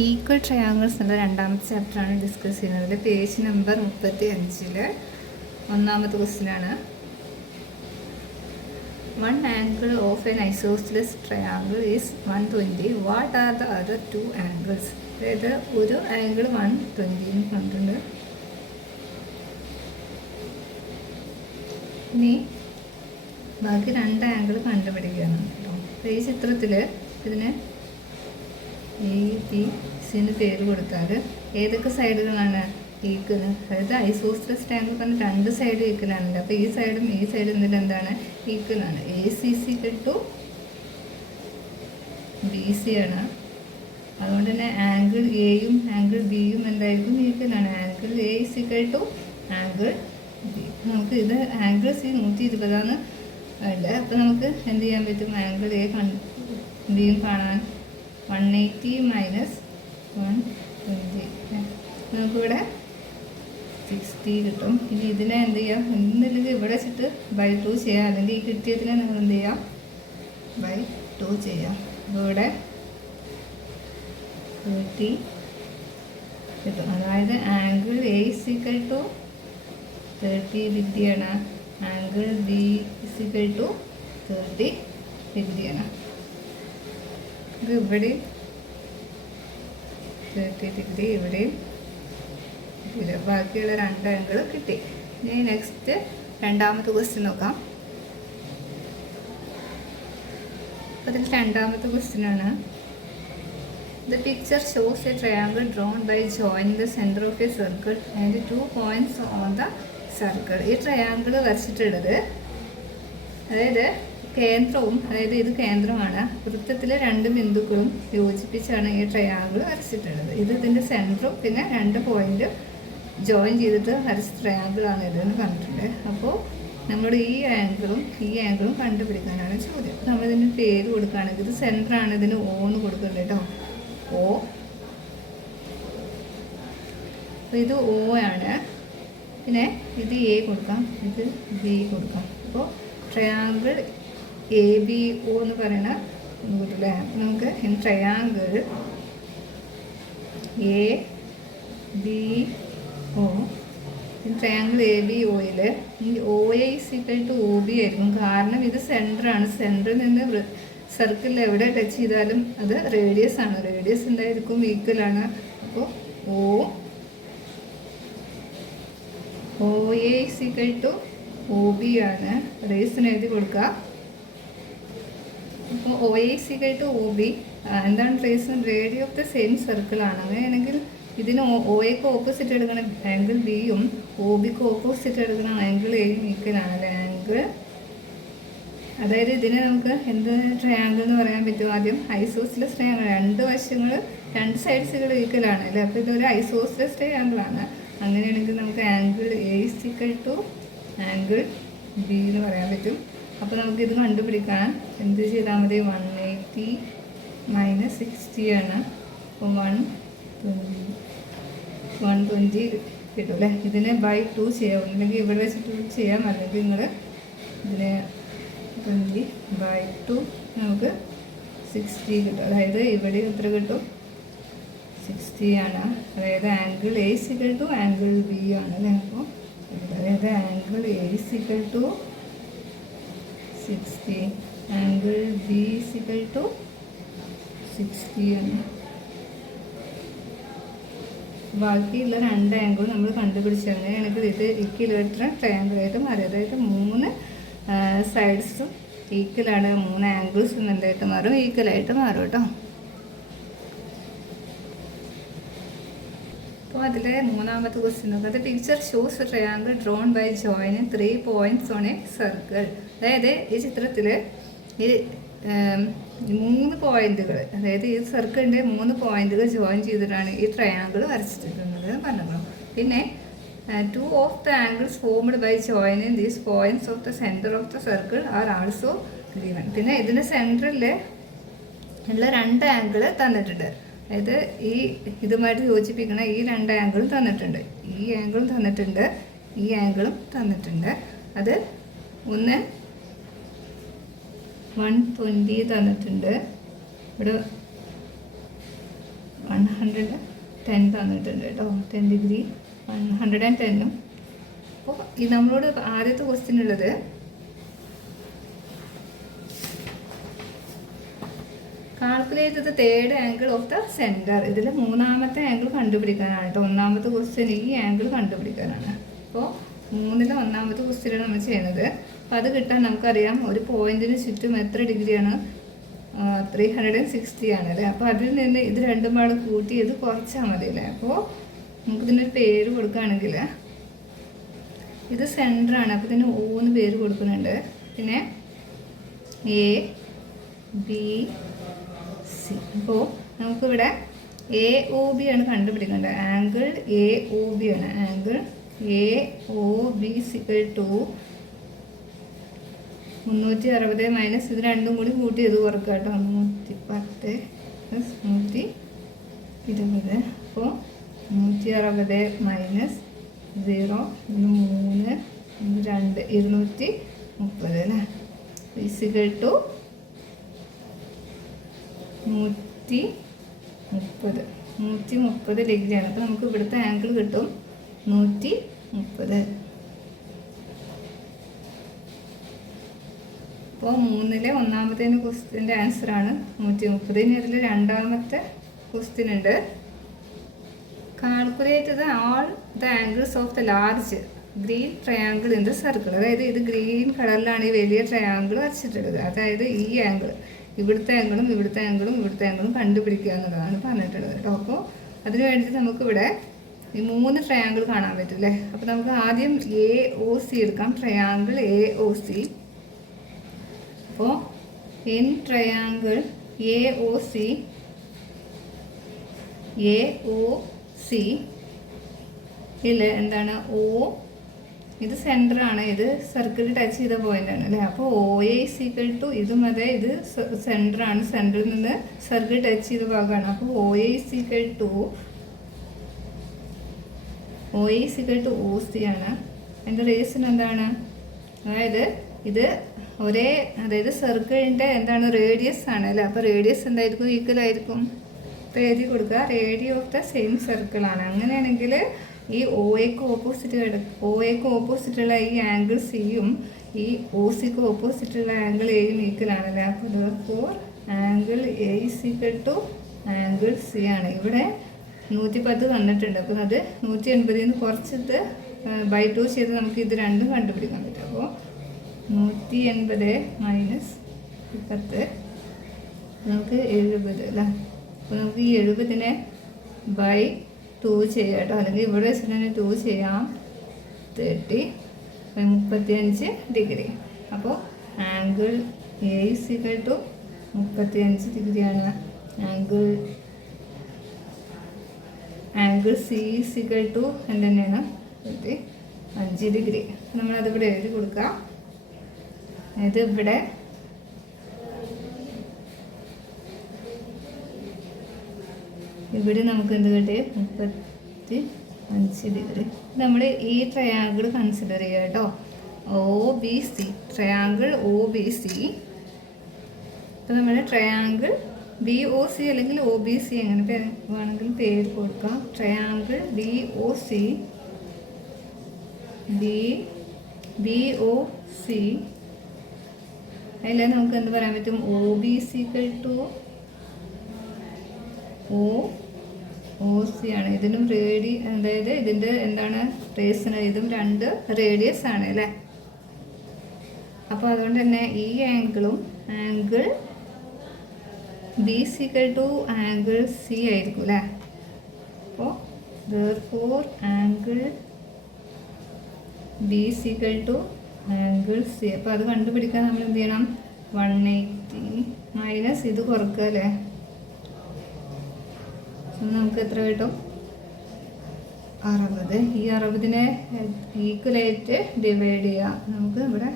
Equal triangles എന്ന രണ്ടാമത്തെ ചാപ്റ്ററാണ് ഡിസ്കസ് ചെയ്യുന്നത്. പേജ് നമ്പർ 35 ഒന്നാമത്തെ ക്വസ്റ്റ്യനാണ്. One angle of an isosceles triangle is 120. What are the other two angles? അതായത് ഒരു ആംഗിൾ 120 കണ്ടിട്ടുണ്ട്. ഇനി ബാക്കി രണ്ട് ആംഗിൾ കണ്ടുപിടിക്കുകയാണ് കേട്ടോ. അപ്പോൾ ഈ ചിത്രത്തിൽ ഇതിന് എ ബി സിന് പേര് കൊടുത്താൽ ഏതൊക്കെ സൈഡുകളാണ് ഈക്വൽ? അതായത് ഐസോസെലസ് ട്രയാങ്കിൾ പറഞ്ഞ രണ്ട് സൈഡ് ഈക്വലാണല്ലോ. അപ്പോൾ ഈ സൈഡും ഈ സൈഡും എന്നിട്ട് എന്താണ്? ഈക്വലാണ്. എ സി സി ടു ബി സി ആണ്. അതുകൊണ്ട് തന്നെ ആംഗിൾ എയും ആംഗിൾ ബിയും എന്തായിരിക്കും? ഈക്വലാണ്. Angle A is equal to angle B. നമുക്ക് ഇത് ആംഗിൾ സി 120 ഉണ്ട്. അപ്പോൾ നമുക്ക് എന്ത് ചെയ്യാൻ പറ്റും? ആംഗിൾ എ ബിയും കാണാൻ 180 മൈനസ് 120 നമുക്കിവിടെ 60 കിട്ടും. ഇനി ഇതിനെ എന്ത് ചെയ്യാം? എന്നില്ലെങ്കിൽ ഇവിടെ വെച്ചിട്ട് ബൈ 2 ചെയ്യാം, അല്ലെങ്കിൽ ഈ കിട്ടിയതിനെ നിങ്ങൾ എന്ത് ചെയ്യാം? ബൈ 2 ചെയ്യാം. അപ്പോൾ ഇവിടെ 30 കിട്ടും. അതായത് ആംഗിൾ എ ഇസിക്കൽ ടു 30 ഡിഗ്രിയാണ്, ആംഗിൾ ബി ഇസിക്കൽ ടു 30 ഡിഗ്രിയാണ്. ഇത് ഇവിടെ 30 ഡിഗ്രി, ഇവിടെയും കിട്ടിയില്ല. ബാക്കിയുള്ള രണ്ട് ആംഗിൾ കിട്ടി. ഇനി നെക്സ്റ്റ് രണ്ടാമത്തെ ക്വസ്റ്റ്യൻ നോക്കാം. അപ്പോൾ ഇതിൽ രണ്ടാമത്തെ ക്വസ്റ്റ്യനാണ്. The picture shows a triangle drawn by joining the centre of a circle and 2 points on the circle. ഈ ട്രയാങ്കിൾ വരച്ചിട്ടുള്ളത്, അതായത് കേന്ദ്രവും, അതായത് ഇത് കേന്ദ്രമാണ്, വൃത്തത്തിലെ രണ്ട് ബിന്ദുക്കളും യോജിപ്പിച്ചാണ് ഈ ട്രയാങ്കിൾ വരച്ചിട്ടുള്ളത്. ഇത് ഇതിൻ്റെ സെൻറ്ററും പിന്നെ 2 പോയിന്റ് ജോയിൻ ചെയ്തിട്ട് വരച്ച ട്രയാങ്കിളാണ് ഇതെന്ന് പറഞ്ഞിട്ടുണ്ട്. അപ്പോൾ നമ്മൾ ഈ ആംഗിളും കണ്ടുപിടിക്കാനാണ് ചോദ്യം. നമ്മളിതിന് പേര് കൊടുക്കുകയാണെങ്കിൽ ഇത് സെൻറ്ററാണ്, ഇതിന് O എന്ന് കൊടുക്കുന്നുണ്ട് കേട്ടോ. O. അപ്പോൾ ഇത് O ആണ്. പിന്നെ ഇത് A കൊടുക്കാം, ഇത് B കൊടുക്കാം. അപ്പോൾ ട്രയാങ്കിൾ എ ബി ഒ എന്ന് പറയുന്ന കിട്ടില്ലേ? നമുക്ക് triangle A B O, triangle A B ഒയിൽ O A is equal to O B ആയിരിക്കും. കാരണം ഇത് സെൻറ്ററാണ്. സെൻറ്ററിൽ നിന്ന് സർക്കിളിൽ എവിടെ ടച്ച് ചെയ്താലും അത് റേഡിയസ് ആണ്. റേഡിയസ് എന്തായിരിക്കും? ഈക്വലാണ്. അപ്പോൾ O A is equal to O B ആണ്. റേസിന് എഴുതി കൊടുക്കുക. അപ്പോൾ O A is equal to O B എന്താണ്? റേസും റേഡിയോ ഓഫ് ദ സെയിം സർക്കിളാണ്. അങ്ങനെയാണെങ്കിൽ ഇതിന് ഒ എക്ക് ഓപ്പോസിറ്റ് എടുക്കണം ആംഗിൾ ബിയും ഒ ബിക്ക് ഓപ്പോസിറ്റ് എടുക്കണം ആംഗിൾ എയും ഈക്വലാണ്. അല്ലേ? ആംഗിൾ, അതായത് ഇതിനെ നമുക്ക് എന്ത് ട്രയാങ്കിൾ എന്ന് പറയാൻ പറ്റും? ആദ്യം ഐസോസെലസ് ട്രയാങ്കിൾ. രണ്ട് വശങ്ങൾ, രണ്ട് സൈഡ്സുകൾ ഈക്വലാണ് അല്ലേ? അപ്പോൾ ഇതൊരു ഐസോസെലസ് ട്രയാങ്കിളാണ്. അങ്ങനെയാണെങ്കിൽ നമുക്ക് angle A is equal to angle B എന്ന് പറയാൻ പറ്റും. അപ്പോൾ നമുക്കിത് കണ്ടുപിടിക്കാൻ എന്ത് ചെയ്താൽ മതി? 180 മൈനസ് 60 ആണ്. അപ്പോൾ 120 കിട്ടും അല്ലേ? ഇതിനെ ബൈ 2 ചെയ്യാം. അല്ലെങ്കിൽ ഇവിടെ വെച്ചിട്ട് ചെയ്യാം, അല്ലെങ്കിൽ നിങ്ങൾ ഇതിനെ 20 ബൈ 2 നമുക്ക് 60 കിട്ടും. അതായത് ഇവിടെ എത്ര കിട്ടും? 60 ആണ്. അതായത് angle A is equal to angle B ആണ് അല്ലേ? അപ്പോൾ അതായത് angle A is equal to 60, angle B is equal to 60 ആണ്. ബാക്കിയുള്ള രണ്ട് ആംഗിൾ നമ്മൾ കണ്ടുപിടിച്ചു. അങ്ങനെയാണെങ്കിൽ ഇത് ഇക്വലേറ്റർ ട്രയാങ്കിളായിട്ട് മാറി. അതായത് 3 സൈഡ്സും ഈക്വലാണ്, 3 ആംഗിൾസും എന്തായിട്ട് മാറും? ഈക്വലായിട്ട് മാറും കേട്ടോ. അപ്പോൾ അതിലെ മൂന്നാമത്തെ ക്വസ്റ്റ്യൻ നോക്കാം. The picture shows triangle drawn by joining 3 points on a circle. അതായത് ഈ ചിത്രത്തിൽ ഈ 3 പോയിന്റുകൾ, അതായത് ഈ സർക്കിളിൻ്റെ 3 പോയിന്റുകൾ ജോയിൻ ചെയ്തിട്ടാണ് ഈ ട്രയാങ്കിൾ വരച്ചിട്ടുള്ളത് പറഞ്ഞത്. പിന്നെ 2 of the angles formed by joining these points of the centre of the circle are also given. പിന്നെ ഇതിൻ്റെ സെൻറ്ററിൽ ഉള്ള 2 ആംഗിൾ തന്നിട്ടുണ്ട്. അതായത് ഈ ഇതുമായിട്ട് യോജിപ്പിക്കുന്ന ഈ 2 ആംഗിളും തന്നിട്ടുണ്ട്. ഈ ആംഗിളും തന്നിട്ടുണ്ട്, ഈ ആംഗിളും തന്നിട്ടുണ്ട്. അത് ഒന്ന് 120 തന്നിട്ടുണ്ട്, ഇവിടെ 110 തന്നിട്ടുണ്ട് കേട്ടോ. 10 ഡിഗ്രി 110ഉം. അപ്പോൾ ഇത് നമ്മളോട് ആദ്യത്തെ ക്വസ്റ്റ്യൻ ഉള്ളത് calculate the third angle of the centre. ഇതിൽ മൂന്നാമത്തെ ആംഗിൾ കണ്ടുപിടിക്കാനാണ് കേട്ടോ. ഒന്നാമത്തെ ക്വസ്റ്റ്യൻ ഈ ആംഗിൾ കണ്ടുപിടിക്കാനാണ്. അപ്പോൾ 3ലെ ഒന്നാമത്തെ ക്വസ്റ്റ്യനാണ് നമ്മൾ ചെയ്യുന്നത്. അപ്പോൾ അത് കിട്ടാൻ നമുക്കറിയാം ഒരു പോയിന്റിന് ചുറ്റും എത്ര ഡിഗ്രിയാണ്, 360 ആണ് അല്ലേ. അപ്പോൾ അതിൽ നിന്ന് ഇത് രണ്ടും പാട് കൂട്ടി ഇത് കുറച്ചാൽ മതി അല്ലേ. അപ്പോൾ നമുക്കിതിനൊരു പേര് കൊടുക്കുകയാണെങ്കിൽ ഇത് സെൻറ്ററാണ്. അപ്പോൾ ഇതിന് O എന്ന് പേര് കൊടുക്കുന്നുണ്ട്. പിന്നെ ABC. അപ്പോൾ നമുക്കിവിടെ AOB ആണ് കണ്ടുപിടിക്കേണ്ടത്. ആംഗിൾ AOB ആണ്. ആംഗിൾ AOB = 360 മൈനസ് ഇത് രണ്ടും കൂടി കൂട്ടി ഇത് കുറക്കുക കേട്ടോ. 110 + 120. അപ്പോൾ 160 മൈനസ് 0 3 2 230 അല്ലേ. = 130 ഡിഗ്രിയാണ്. അപ്പോൾ നമുക്ക് ഇവിടുത്തെ ആംഗിൾ കിട്ടും 130. അപ്പോൾ 3ലെ ഒന്നാമത്തെ ക്വസ്റ്റ്യൻ്റെ ആൻസറാണ് 130. ഇനി അതിൽ രണ്ടാമത്തെ ക്വസ്റ്റ്യൻ ഉണ്ട്. Calculate the all the angles of the large green triangle in the circle. അതായത് ഇത് ഗ്രീൻ കളറിലാണ് ഈ വലിയ ട്രയാങ്കിൾ വരച്ചിട്ടുള്ളത്. അതായത് ഈ ആംഗിൾ, ഇവിടുത്തെ ആംഗിളും ഇവിടുത്തെ ആംഗിളും ഇവിടുത്തെ ആംഗിളും കണ്ടുപിടിക്കുക എന്നുള്ളതാണ് പറഞ്ഞിട്ടുള്ളത് കേട്ടോ. അപ്പോൾ അതിന് വേണ്ടിയിട്ട് നമുക്കിവിടെ ഈ 3 ട്രയാങ്കിൾ കാണാൻ പറ്റും അല്ലേ. അപ്പോൾ നമുക്ക് ആദ്യം AOC എടുക്കാം. Triangle AOC. അപ്പോൾ ഇൻ ട്രയാങ്കിൾ AOC ഇതിൽ എന്താണ് O, ഇത് സെൻറ്ററാണ്, ഇത് സർക്കിൾ ടച്ച് ചെയ്ത പോയിൻ്റാണ് അല്ലേ. അപ്പോൾ OA = ഇതും അതെ, ഇത് സെൻറ്ററാണ്, സെൻറ്ററിൽ നിന്ന് സർക്കിൾ ടച്ച് ചെയ്ത ഭാഗമാണ്. അപ്പോൾ OA = OC ആണ്. അതിൻ്റെ റീസൺ എന്താണ്? അതായത് ഇത് അതായത് സർക്കിളിൻ്റെ എന്താണ് റേഡിയസ് ആണ് അല്ലേ. അപ്പോൾ റേഡിയസ് എന്തായിരിക്കും? ഈക്വൽ ആയിരിക്കും. അപ്പോൾ എഴുതി കൊടുക്കുക, റേഡിയോ ഓഫ് ദ സെയിം സർക്കിളാണ്. അങ്ങനെയാണെങ്കിൽ ഈ OAക്ക് ഓപ്പോസിറ്റുള്ള ഈ ആംഗിൾ Cയും ഈ OCക്ക് ഓപ്പോസിറ്റുള്ള ആംഗിൾ Aയും ഈക്വൽ ആണല്ലേ. അപ്പോൾ ആംഗിൾ A = ആംഗിൾ C ആണ്. ഇവിടെ 110 തന്നിട്ടുണ്ട്. അപ്പോൾ അത് 180 നിന്ന് കുറച്ചിട്ട് /2 ചെയ്ത് നമുക്ക് ഇത് രണ്ടും കണ്ടുപിടിക്കാൻ പറ്റും. അപ്പോൾ 180 മൈനസ് 10 നമുക്ക് 70 അല്ലേ. അപ്പോൾ നമുക്ക് ഈ 70നെ /2 ചെയ്യാം കേട്ടോ. അല്ലെങ്കിൽ ഇവിടെ വെച്ചിട്ട് തന്നെ 2 ചെയ്യാം. 35 ഡിഗ്രി. അപ്പോൾ ആംഗിൾ A = 35 ഡിഗ്രിയാണ്. Angle C = എന്തെന്നെയാണ്? 5 ഡിഗ്രി. നമ്മളതിവിടെ എഴുതി കൊടുക്കാം. ഇത് ഇവിടെ നമുക്ക് എന്ത് കിട്ടി? 35 ഡിഗ്രി. നമ്മൾ ഈ ട്രയാങ്കിൾ കൺസിഡർ ചെയ്യുക കേട്ടോ. OBC, triangle OBC. അപ്പോൾ നമ്മൾ ട്രയാങ്കിൾ BOC അല്ലെങ്കിൽ OBC എങ്ങനെ വേണമെങ്കിലും പേര് കൊടുക്കാം. ട്രയാങ്കിൾ BOC അതിൽ നമുക്ക് എന്ത് പറയാൻ പറ്റും? OBC = OC ആണ്. ഇതിനും അതായത് ഇതിൻ്റെ എന്താണ് റേസിന്, ഇതും 2 റേഡിയസ് ആണ് അല്ലേ. അപ്പോൾ അതുകൊണ്ട് തന്നെ ഈ ആംഗിളും ആംഗിൾ BC = ആംഗിൾ C ആയിരിക്കും അല്ലേ. അപ്പോൾ therefore angle BC = angle C. അപ്പോൾ അത് കണ്ടുപിടിക്കാൻ നമ്മൾ എന്ത് ചെയ്യണം? 180 മൈനസ് ഇത് കുറക്കുക അല്ലേ. നമുക്ക് എത്ര കിട്ടും? 60. ഈ 60നെ ഈക്വലായിട്ട് ഡിവൈഡ് ചെയ്യാം. നമുക്ക് ഇവിടെ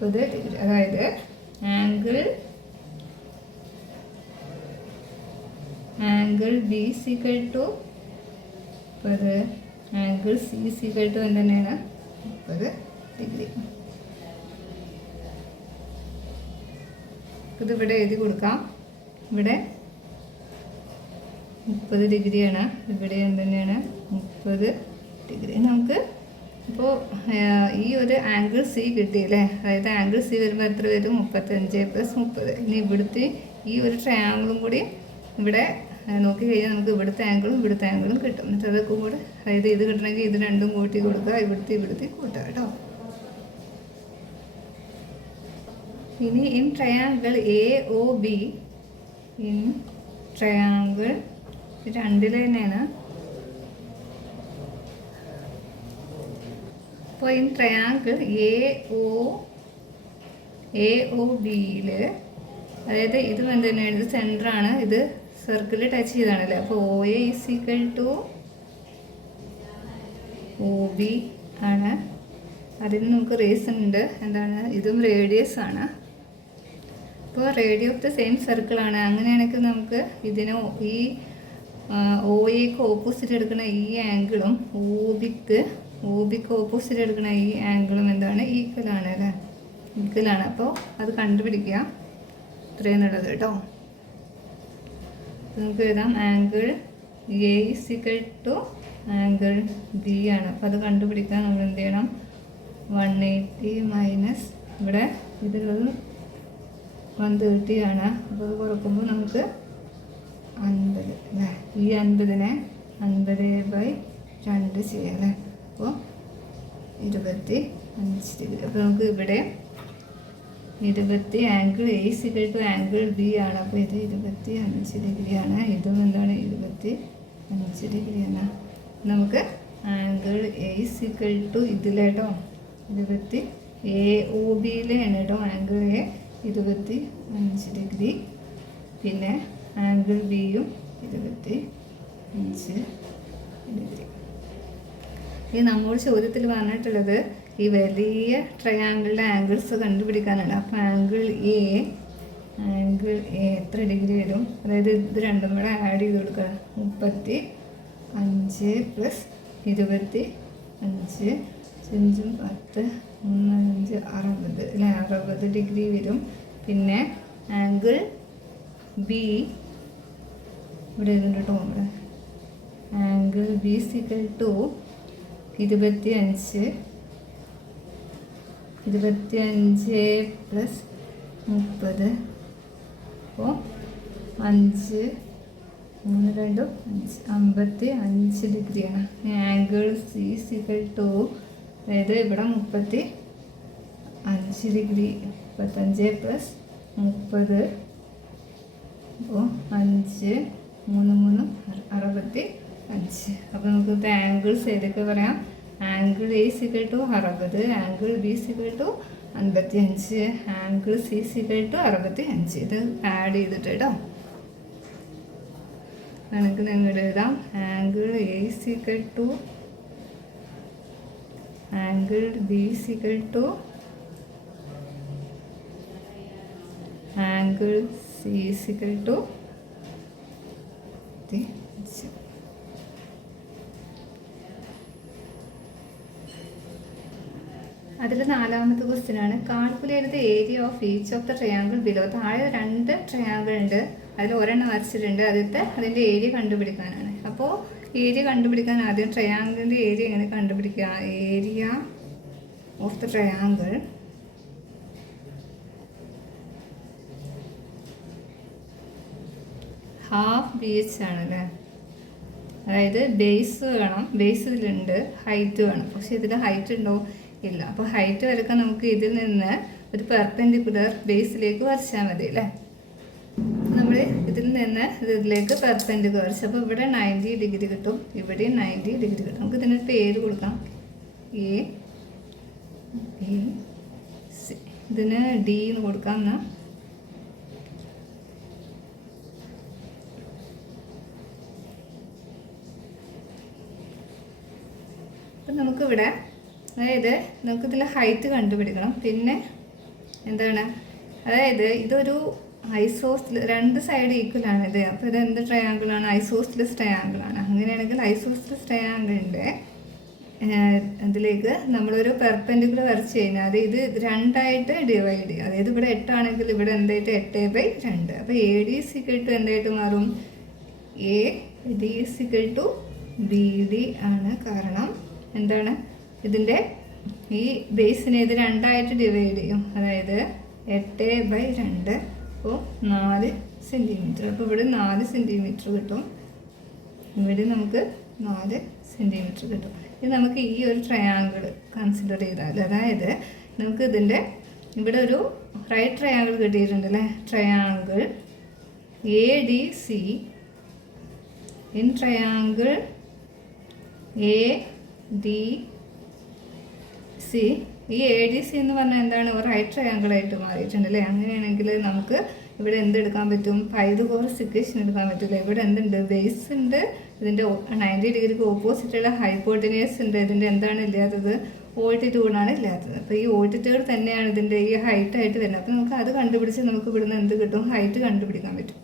30 ഡിഗ്രി. അതായത് angle BC = 30, angle CC = എന്തെന്നെയാണ്? 30 degree. ഇതിവിടെ എഴുതി കൊടുക്കാം. ഇവിടെ 30 ഡിഗ്രിയാണ്. ഇവിടെ എന്തുതന്നെയാണ് 30 ഡിഗ്രി. നമുക്ക് ഇപ്പോൾ ഈ ഒരു ആംഗിൾ സി കിട്ടിയല്ലേ. അതായത് ആംഗിൾ സി വരുമ്പോൾ എത്ര വരും? 35 + 30. ഇനി ഇവിടുത്തെ ഈ ഒരു ട്രയാങ്കിളും കൂടി ഇവിടെ നോക്കി കഴിഞ്ഞാൽ നമുക്ക് ഇവിടുത്തെ ആംഗിളും കിട്ടും. എന്നിട്ട് അതൊക്കെ കൂടെ, അതായത് ഇത് കിട്ടണമെങ്കിൽ ഇത് രണ്ടും കൂട്ടി കൊടുക്കുക, ഇവിടുത്തെ കൂട്ടുക കേട്ടോ. ഇനി in triangle AOB, in triangle രണ്ടിൽ തന്നെയാണ്. അപ്പോൾ ഇൻ ട്രയാങ്കിൾ AOBയിൽ, അതായത് ഇത് തന്നെയാണ്, ഇത് സെൻറ്ററാണ്, ഇത് സർക്കിൾ ടച്ച് ചെയ്താണല്ലേ. അപ്പോൾ OA = OB ആണ്. അതിന് നമുക്ക് റീസൺ ഉണ്ട്. എന്താണ്? ഇതും റേഡിയസ് ആണ്. അപ്പോൾ റേഡിയസ് ഓഫ് ദ സെയിം സർക്കിളാണ്. അങ്ങനെയാണെങ്കിൽ നമുക്ക് ഇതിന് ഈ OAക്ക് ഓപ്പോസിറ്റ് എടുക്കുന്ന ഈ ആംഗിളും OBക്ക് ഓപ്പോസിറ്റ് എടുക്കുന്ന ഈ ആംഗിളും എന്താണ്? ഈക്വലാണ് അല്ലേ, ഈക്വലാണ്. അപ്പോൾ അത് കണ്ടുപിടിക്കുക ഇത്രയെന്നുള്ളത് കേട്ടോ. നമുക്ക് എഴുതാം ആംഗിൾ A = ആംഗിൾ B ആണ്. അപ്പോൾ അത് കണ്ടുപിടിക്കാൻ നമ്മൾ എന്ത് ചെയ്യണം? 180 മൈനസ് ഇവിടെ ഇതിലുള്ളത് 130 ആണ്. അപ്പോൾ അത് കുറക്കുമ്പോൾ നമുക്ക് 50 അല്ലേ. ഈ 50നെ 50/2 ചെയ്യാം അല്ലേ. അപ്പോൾ 25 ഡിഗ്രി. അപ്പോൾ നമുക്ക് ഇവിടെ ആംഗിൾ A = ആംഗിൾ B ആണ്. അപ്പോൾ ഇത് 25 ഡിഗ്രിയാണ്. ഇതും എന്താണ്? 25 ഡിഗ്രിയാണ്. നമുക്ക് ആംഗിൾ A = ഇതിലേട്ടോ, AOBയിലാണ് കേട്ടോ ആംഗിൾ A 25 ഡിഗ്രി. പിന്നെ ആംഗിൾ Bയും 25 ഡിഗ്രി. ഈ നമ്മുടെ ചോദ്യത്തിൽ പറഞ്ഞിട്ടുള്ളത് ഈ വലിയ ട്രയാങ്കിളിലെ ആംഗിൾസ് കണ്ടുപിടിക്കാനാണ്. അപ്പോൾ ആംഗിൾ A എത്ര ഡിഗ്രി വരും? അതായത് ഇത് രണ്ടും കൂടെ ആഡ് ചെയ്ത് കൊടുക്കുക. 35 + 25, 5 5 10 3 5 60 അല്ലേ, 60 ഡിഗ്രി വരും. പിന്നെ ആംഗിൾ B ഇവിടെ ഇരുന്നുണ്ട് കേട്ടോ. ഇവിടെ ആംഗിൾ B = 25 + 30. അപ്പോൾ 5 3 2 5 55 ഡിഗ്രിയാണ്. ആംഗിൾ C = അതായത് ഇവിടെ 35 ഡിഗ്രി. 35 + 30. അപ്പോൾ 5 3 3 65. അപ്പോൾ നമുക്ക് ആംഗിൾസ് ഏതൊക്കെ പറയാം? Angle A = 60, angle B = 55, angle C = 65. ഇത് ആഡ് ചെയ്തിട്ട് കേട്ടോ നമുക്ക് നിങ്ങൾ എഴുതാം. Angle A = angle B = angle C = അതിൽ 4ാമത്തെ ക്വസ്റ്റ്യനാണ്. Calculate the area of each of the triangle below. താഴെ 2 ട്രയാങ്കിൾ ഉണ്ട്, അതിൽ ഒരെണ്ണം വരച്ചിട്ടുണ്ട്. അതിൻ്റെ ഏരിയ കണ്ടുപിടിക്കാനാണ്. അപ്പോൾ ഏരിയ കണ്ടുപിടിക്കാൻ ആദ്യം ട്രയാങ്കിളിൻ്റെ ഏരിയ എങ്ങനെ കണ്ടുപിടിക്കുക? Area of the triangle half BH ആണല്ലേ. അതായത് ബേസ് വേണം, ബേസ് ഇതിലുണ്ട്, ഹൈറ്റ് വേണം. പക്ഷെ ഇതിൽ ഹൈറ്റ് ഉണ്ടോ? ഇല്ല. അപ്പോൾ ഹൈറ്റ് വരയ്ക്കാൻ നമുക്ക് ഇതിൽ നിന്ന് ഒരു പെർപെൻഡിക്കുലർ ബേസിലേക്ക് വരച്ചാൽ മതി അല്ലേ. നമ്മൾ ഇതിൽ നിന്ന് ഇതിലേക്ക് പെർപെൻഡിക്കുലർ വരച്ചു. അപ്പോൾ ഇവിടെ 90 ഡിഗ്രി കിട്ടും, ഇവിടെ 90 ഡിഗ്രി കിട്ടും. നമുക്ക് ഇതിനൊരു പേര് കൊടുക്കാം. ABC. ഇതിന് D എന്ന് കൊടുക്കാം. എന്നാൽ അപ്പം നമുക്കിവിടെ, അതായത് നമുക്കിതിൽ ഹൈറ്റ് കണ്ടുപിടിക്കണം. പിന്നെ എന്താണ്, അതായത് ഇതൊരു ഐസോസിൽ 2 സൈഡ് ഈക്വലാണ് ഇത്. അപ്പോൾ ഇത് എന്ത് ട്രയാങ്കിളാണ്? ഐസോസിലസ് ട്രയാങ്കിളാണ്. അങ്ങനെയാണെങ്കിൽ ഐസോസിലസ് ട്രയാങ്കിളിൻ്റെ ഇതിലേക്ക് നമ്മളൊരു പെർപെൻഡിക്കുലർ വരച്ച് കഴിഞ്ഞാൽ ഇത് 2ആയിട്ട് ഡിവൈഡ് ചെയ്യുക. അതായത് ഇവിടെ 8 ആണെങ്കിൽ ഇവിടെ എന്തായിട്ട് 8/2. അപ്പോൾ AD = എന്തായിട്ട് മാറും? A D is equal to B D ആണ്. കാരണം എന്താണ്, ഇതിൻ്റെ ഈ ബേസിനെ ഇത് രണ്ടായിട്ട് ഡിവൈഡ് ചെയ്യും. അതായത് 8/2 അപ്പോൾ 4 സെൻറ്റിമീറ്റർ. അപ്പോൾ ഇവിടെ 4 സെൻറ്റിമീറ്റർ കിട്ടും, ഇവിടെ നമുക്ക് 4 സെൻറ്റിമീറ്റർ കിട്ടും. ഇത് നമുക്ക് ഈ ഒരു ട്രയാങ്കിൾ കൺസിഡർ ചെയ്താൽ, അതായത് നമുക്ക് ഇതിൻ്റെ ഇവിടെ ഒരു റൈറ്റ് ട്രയാങ്കിൾ കിട്ടിയിട്ടുണ്ട് അല്ലേ. Triangle A D C, in triangle A D C, ഈ എ ഡി സി എന്ന് പറഞ്ഞാൽ എന്താണ്, ഒരു റൈറ്റ് ട്രയാങ്കിളായിട്ട് മാറിയിട്ടുണ്ട് അല്ലേ. അങ്ങനെയാണെങ്കിൽ നമുക്ക് ഇവിടെ എന്തെടുക്കാൻ പറ്റും, പൈതഗോറസ് ഇക്വേഷൻ എടുക്കാൻ പറ്റില്ല. ഇവിടെ എന്തുണ്ട്, ബേസ് ഉണ്ട്, ഇതിൻ്റെ 90 ഡിഗ്രിക്ക് ഓപ്പോസിറ്റുള്ള ഹൈപ്പോട്ടനിയസ് ഉണ്ട്. ഇതിൻ്റെ എന്താണ് ഇല്ലാത്തത്, ഓൾട്ടിറ്റ്യൂഡാണ് ഇല്ലാത്തത്. അപ്പോൾ ഈ ഓൾട്ടിറ്റ്യൂഡ് തന്നെയാണ് ഇതിൻ്റെ ഈ ഹൈറ്റായിട്ട് വരുന്നത്. അപ്പോൾ നമുക്ക് അത് കണ്ടുപിടിച്ച് നമുക്ക് ഇവിടുന്ന് എന്ത് കിട്ടും, ഹൈറ്റ് കണ്ടുപിടിക്കാൻ പറ്റും.